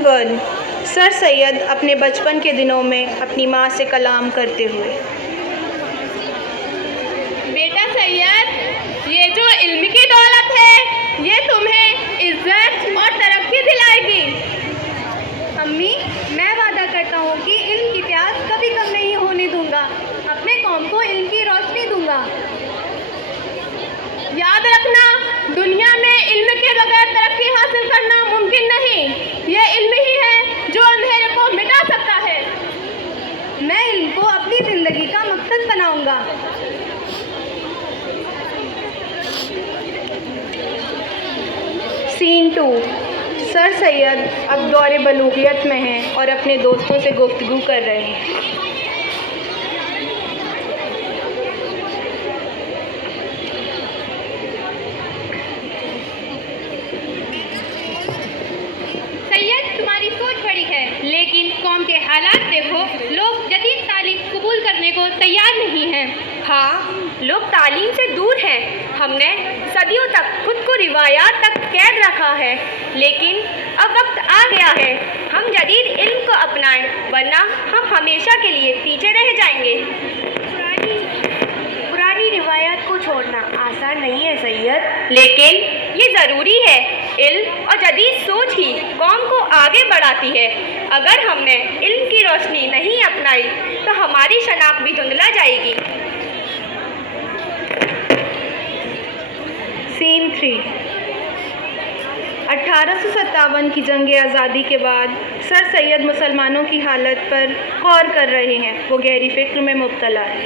Scene 1। Sir Syed अपने बचपन के दिनों में अपनी माँ से कलाम करते हुए। बेटा सैयद, ये जो इल्म की दौलत है ये तुम्हें इज्जत और तरक्की दिलाएगी। अम्मी, मैं वादा करता हूँ कि इल्म की प्यास कभी कम नहीं होने दूंगा। अपने कौम को इल्म की रोशनी दूंगा। याद रखना, दुनिया में इल्म के बगैर तरक्की हासिल करना मुमकिन नहीं। ये इल्म ही है जो अंधेरे को मिटा सकता है। मैं इल्म को अपनी ज़िंदगी का मकसद बनाऊंगा। सीन 2। सर सैयद अब दौरे बलूगियत में हैं और अपने दोस्तों से गुफ्तगू कर रहे हैं। सैयद, तुम्हारी सोच बड़ी है, लेकिन कौम के हालात देखो। लोग जदीद तालीम कबूल करने को तैयार नहीं हैं। हाँ, लोग तालीम से दूर हैं। हमने सदियों तक खुद को रिवायात तक कैद रखा है, लेकिन अब वक्त आ गया है हम जदीद इल्म को अपनाएं, वरना हम हमेशा के लिए पीछे रह जाएंगे। पुरानी रिवायात को छोड़ना आसान नहीं है सैयद, लेकिन ये ज़रूरी है। इल्म और जदीद सोच ही कौम को आगे बढ़ाती है। अगर हमने इल्म की रोशनी नहीं अपनाई तो हमारी शनाख्त भी धुंधला जाएगी। सीन 3। 1857 की जंग आज़ादी के बाद सर सैयद मुसलमानों की हालत पर गौर कर रहे हैं। वो गहरी फिक्र में मुब्तला है।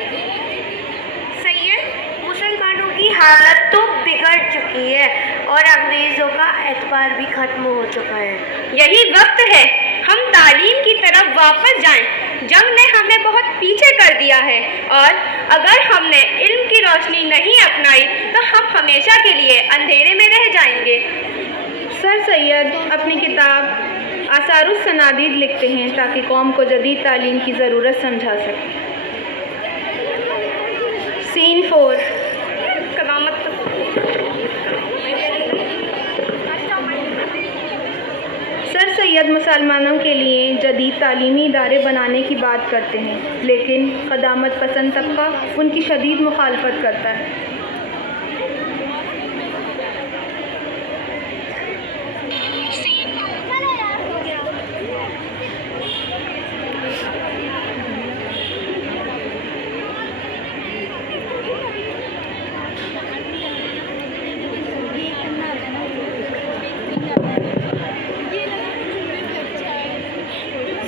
सैयद, मुसलमानों की हालत तो बिगड़ चुकी है और अंग्रेज़ों का एतबार भी खत्म हो चुका है। यही वक्त है हम तालीम की तरफ वापस जाएं। जंग ने हमें बहुत पीछे कर दिया है और अगर हमने इल्म की रोशनी नहीं अपनाई तो हम हमेशा के लिए अंधेरे में रह जाएंगे। सर सैयद अपनी किताब आसारुस सनादीद लिखते हैं ताकि कौम को जदीद तालीम की ज़रूरत समझा सकें। सीन 4। सर सैयद मुसलमानों के लिए जदीद तालीमी इदारे बनाने की बात करते हैं, लेकिन क़दामत पसंद तबका उनकी शदीद मुखालफत करता है।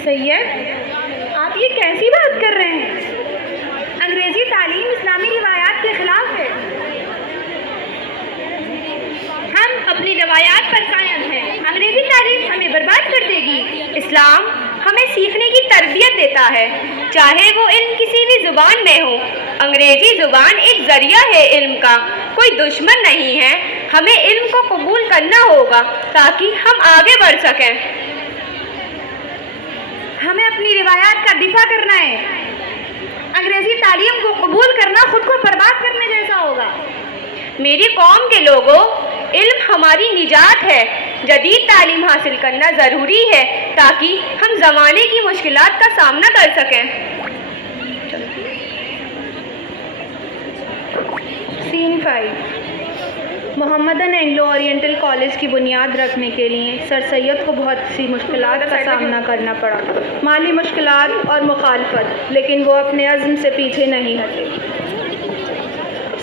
सैयद, आप ये कैसी बात कर रहे हैं? अंग्रेजी तालीम इस्लामी रिवायात के खिलाफ है। हम अपनी रवायात पर कायम हैं। अंग्रेजी तालीम हमें बर्बाद कर देगी। इस्लाम हमें सीखने की तरबियत देता है, चाहे वो इल्म किसी भी ज़ुबान में हो। अंग्रेजी ज़ुबान एक ज़रिया है इल्म का, कोई दुश्मन नहीं है। हमें इल्म को कबूल करना होगा ताकि हम आगे बढ़ सकें। हमें अपनी रिवायात का दिफा करना है। अंग्रेजी तालीम को कबूल करना खुद को बर्बाद करने जैसा होगा। मेरी कौम के लोगों, इल्म हमारी निजात है। जदीद तालीम हासिल करना ज़रूरी है ताकि हम ज़माने की मुश्किलात का सामना कर सकें। Scene 5। Mohammedan Anglo Oriental college की बुनियाद रखने के लिए सर सैयद को बहुत सी मुश्किलात का सामना करना पड़ा, माली मुश्किलात और मुखालफत, लेकिन वो अपने अज़्म से पीछे नहीं हटे।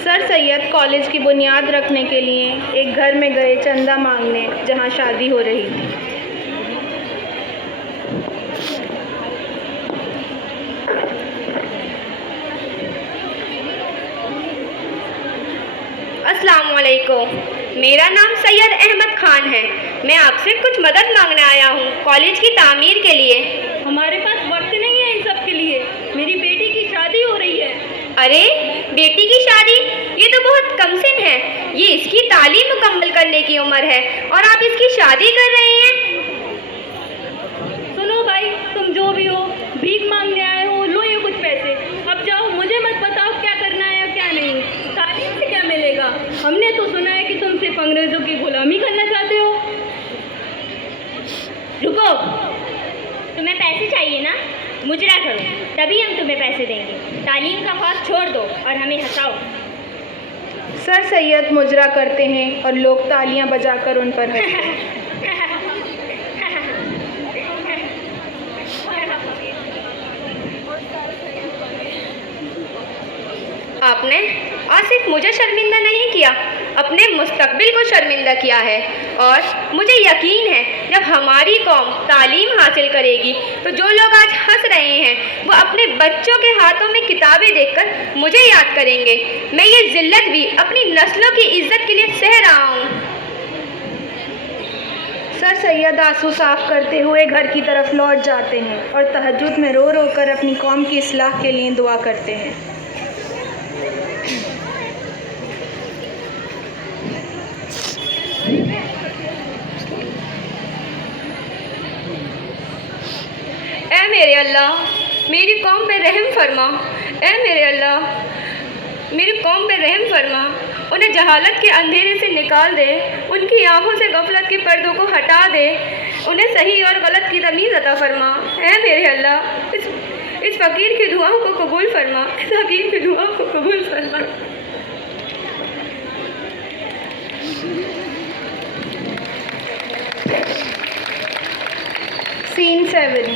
सर सैयद कॉलेज की बुनियाद रखने के लिए एक घर में गए चंदा मांगने, जहां शादी हो रही थी। अस्सलामुअलैकुम, मेरा नाम सैयद अहमद खान है। मैं आपसे कुछ मदद मांगने आया हूँ कॉलेज की तामीर के लिए। हमारे पास वक्त नहीं है इन सब के लिए। मेरी बेटी की शादी हो रही है। अरे, बेटी की शादी? ये तो बहुत कमसिन है। ये इसकी तालीम मुकम्मल करने की उम्र है और आप इसकी शादी कर रहे हैं। सुनो भाई, तुम जो भी हो, भीख मांगने आए हो, लो ये कुछ पैसे। अब जाओ, मुझे मत बताओ क्या करना है और क्या नहीं। तालीम से क्या मिलेगा? हमने तो सुना है कि तुम सिर्फ अंग्रेजों की गुलामी करना चाहते हो। रुको, चाहिए ना, मुजरा करो, तभी हम तुम्हें पैसे देंगे। तालीम का ख्वाब छोड़ दो और हमें हंसाओ। सर सैयद मुजरा करते हैं और लोग तालियां बजाकर उन पर हंसते हैं। आपने आज सिर्फ मुझे शर्मिंदा नहीं किया, अपने मुस्तकबिल को शर्मिंदा किया है। और मुझे यकीन है जब हमारी कौम तालीम हासिल करेगी तो जो लोग आज हंस रहे हैं वो अपने बच्चों के हाथों में किताबें देखकर मुझे याद करेंगे। मैं ये जिल्लत भी अपनी नस्लों की इज्जत के लिए सह रहा हूँ। सर सैयद आंसू साफ करते हुए घर की तरफ लौट जाते हैं और तहज्जुद में रो रो कर अपनी कौम की इस्लाह के लिए दुआ करते हैं। ऐ मेरे अल्लाह, मेरी कौम पे रहम फरमा। ऐ मेरे अल्लाह, मेरी कौम पे रहम फरमा। उन्हें जहालत के अंधेरे से निकाल दे, उनकी आंखों से गफलत के पर्दों को हटा दे, उन्हें सही और गलत की तमीज़ अता फरमा। ऐ मेरे अल्लाह, इस फ़कीर की दुआओं को कबूल फरमा, इस फ़कीर की दुआओं को कबूल फरमा। सीन 7।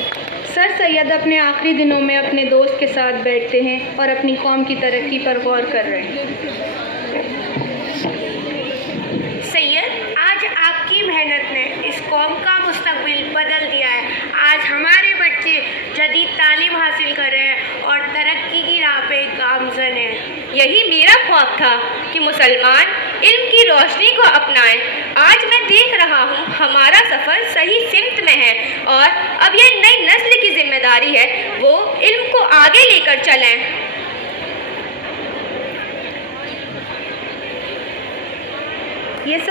सर सैयद अपने आखिरी दिनों में अपने दोस्त के साथ बैठते हैं और अपनी कौम की तरक्की पर गौर कर रहे हैं। सैयद, आज आपकी मेहनत ने इस कौम का मुस्तकबिल बदल दिया है। आज हमारे बच्चे जदीद तालीम हासिल कर रहे हैं और तरक्की की राह पे गामज़न हैं। यही मेरा ख्वाब था कि मुसलमान इल्म की रोशनी को अपनाएं। आज मैं देख रहा हूँ हमारा सफ़र सही सिमत में है और अब यह नई नस्ल की जिम्मेदारी है वो इल्म को आगे लेकर चलें। ये